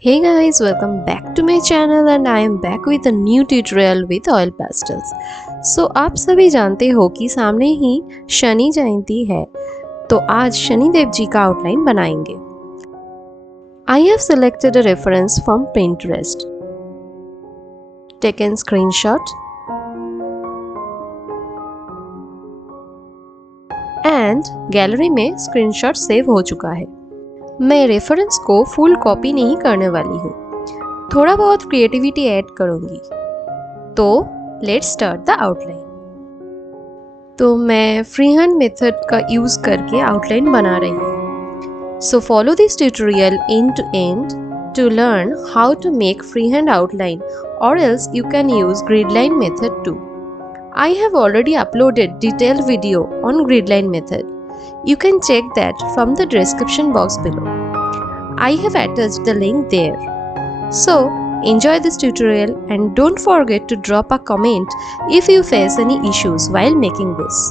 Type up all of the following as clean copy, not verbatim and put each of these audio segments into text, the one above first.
Hey guys, welcome back to my channel and I am back with a new tutorial with Oil Pastels. So आप सभी जानते हो कि सामने ही शनि जयंती है, तो आज शनि देव जी का आउटलाइन बनाएंगे। I have selected a reference from Pinterest. Taken screenshot and gallery में स्क्रीनशॉट सेव हो चुका है। मैं रेफरेंस को फुल कॉपी नहीं करने वाली हूँ, थोड़ा बहुत क्रिएटिविटी ऐड करूँगी। तो लेट्स स्टार्ट द आउटलाइन। तो मैं फ्री हैंड मेथड का यूज़ करके आउटलाइन बना रही हूँ। So follow this tutorial end to end to learn how to make freehand outline, or else you can use gridline method too. I have already uploaded detailed video on gridline method. You can check that from the description box below. I have attached the link there. So enjoy this tutorial and don't forget to drop a comment if you face any issues while making this.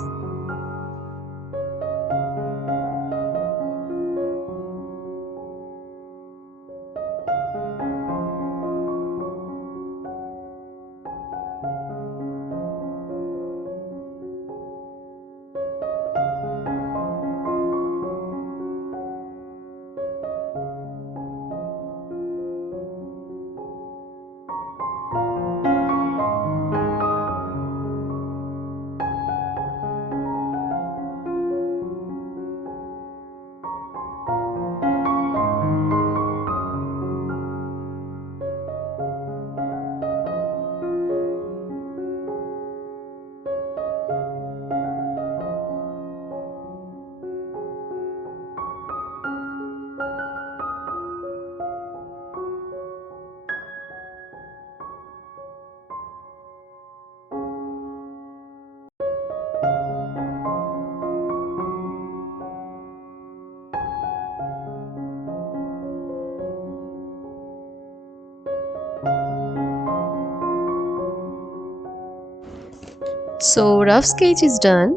So rough sketch is done.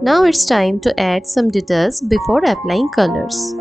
Now it's time to add some details before applying colors.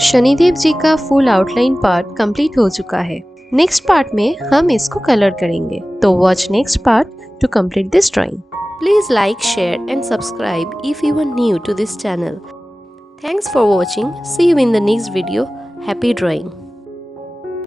Shanidev ji का full outline part complete हो चुका है। Next part में हम इसको colour करेंगे, तो watch next part two complete this drawing. Please like, share and subscribe if you are new to this channel. Thanks for watching. See you in the next video. Happy drawing.